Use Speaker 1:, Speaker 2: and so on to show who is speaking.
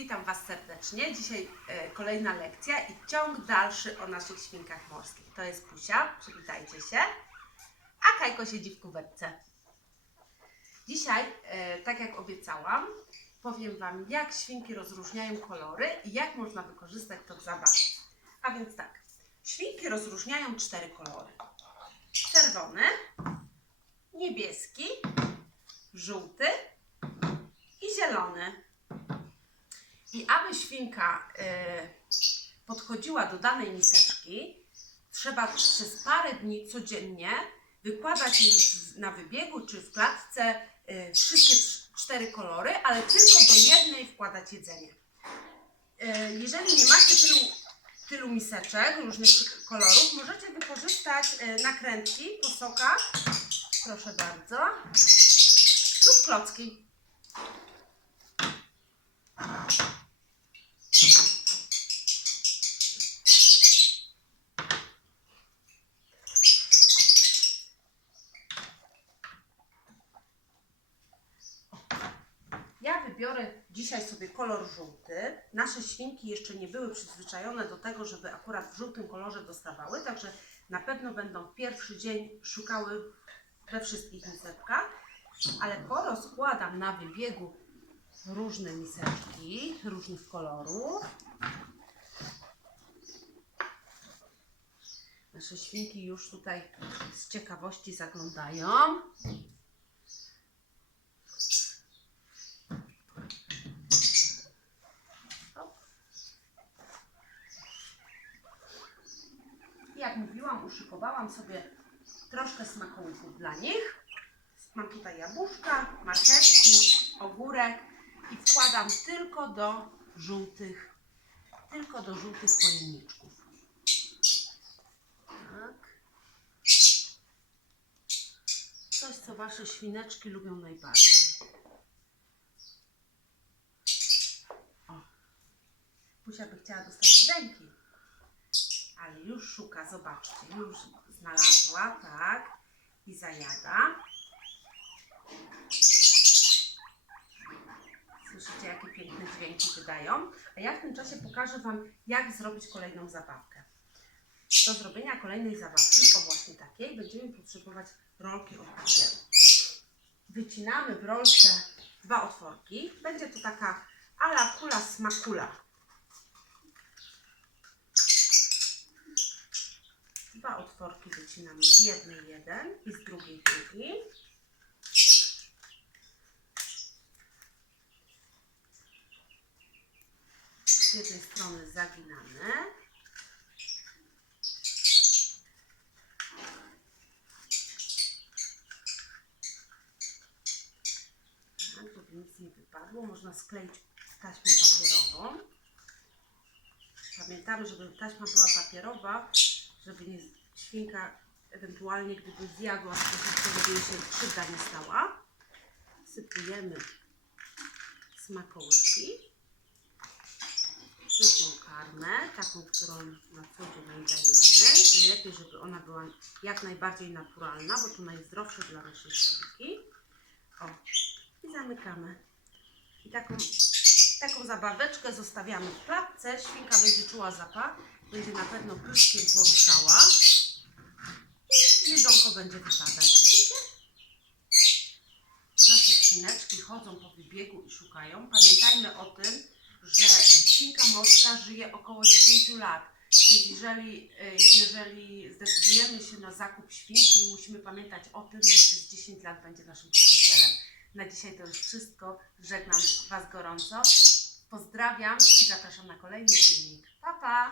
Speaker 1: Witam Was serdecznie. Dzisiaj e, kolejna lekcja i ciąg dalszy o naszych świnkach morskich. To jest Pusia, przywitajcie się. A Kajko siedzi w kuwetce. Dzisiaj, e, tak jak obiecałam, powiem Wam, jak świnki rozróżniają kolory i jak można wykorzystać to w zabawie. A więc tak, świnki rozróżniają cztery kolory. Czerwony, niebieski, żółty i zielony. I aby świnka y, podchodziła do danej miseczki, trzeba przez parę dni codziennie wykładać jej na wybiegu czy w klatce y, wszystkie cz- cztery kolory, ale tylko do jednej wkładać jedzenie. Y, jeżeli nie macie tylu, tylu miseczek różnych kolorów, możecie wykorzystać nakrętki po sokach, proszę bardzo, lub klocki. Ja wybiorę dzisiaj sobie kolor żółty. Nasze świnki jeszcze nie były przyzwyczajone do tego, żeby akurat w żółtym kolorze dostawały, także na pewno będą w pierwszy dzień szukały we wszystkich miseczkach, ale porozkładam na wybiegu różne miseczki różnych kolorów. Nasze świnki już tutaj z ciekawości zaglądają. Jak mówiłam, uszykowałam sobie troszkę smakołyków dla nich. Mam tutaj jabłuszka, marchewki, ogórek i wkładam tylko do żółtych, tylko do żółtych pojemniczków. Tak. Coś, co Wasze świneczki lubią najbardziej. O. Pusia by chciała dostać z ręki. Ale już szuka, zobaczcie, już znalazła, tak, i zajada. Słyszycie, jakie piękne dźwięki wydają? A ja w tym czasie pokażę Wam, jak zrobić kolejną zabawkę. Do zrobienia kolejnej zabawki, o właśnie takiej, będziemy potrzebować rolki od papieru. Wycinamy w rolce dwa otworki. Będzie to taka ala kula smakula. Dwa otworki wycinamy z jednej jeden i z drugiej drugi. Z jednej strony zaginamy. Tak, żeby nic nie wypadło. Można skleić taśmą papierową. Pamiętamy, żeby taśma była papierowa, żeby nie, świnka ewentualnie gdyby zjadła troszeczkę, żeby się krzywda nie stała. Sypujemy smakołyki. Zwykłą karmę, taką, którą na co dzień dajemy. Najlepiej, żeby ona była jak najbardziej naturalna, bo to najzdrowsze dla naszej świnki. O, i zamykamy. I taką, taką zabaweczkę zostawiamy w klatce. Świnka będzie czuła zapach, będzie na pewno pyszkiem poruszała. I jedzonko będzie wypadać. Widzicie? Nasze świneczki chodzą po wybiegu i szukają. Pamiętajmy o tym, że świnka morska żyje około 10 lat. Więc jeżeli, y, jeżeli zdecydujemy się na zakup świnki, musimy pamiętać o tym, że przez 10 lat będzie naszym przyjacielem. Na dzisiaj to już wszystko. Żegnam Was gorąco. Pozdrawiam i zapraszam na kolejny filmik. Pa, pa!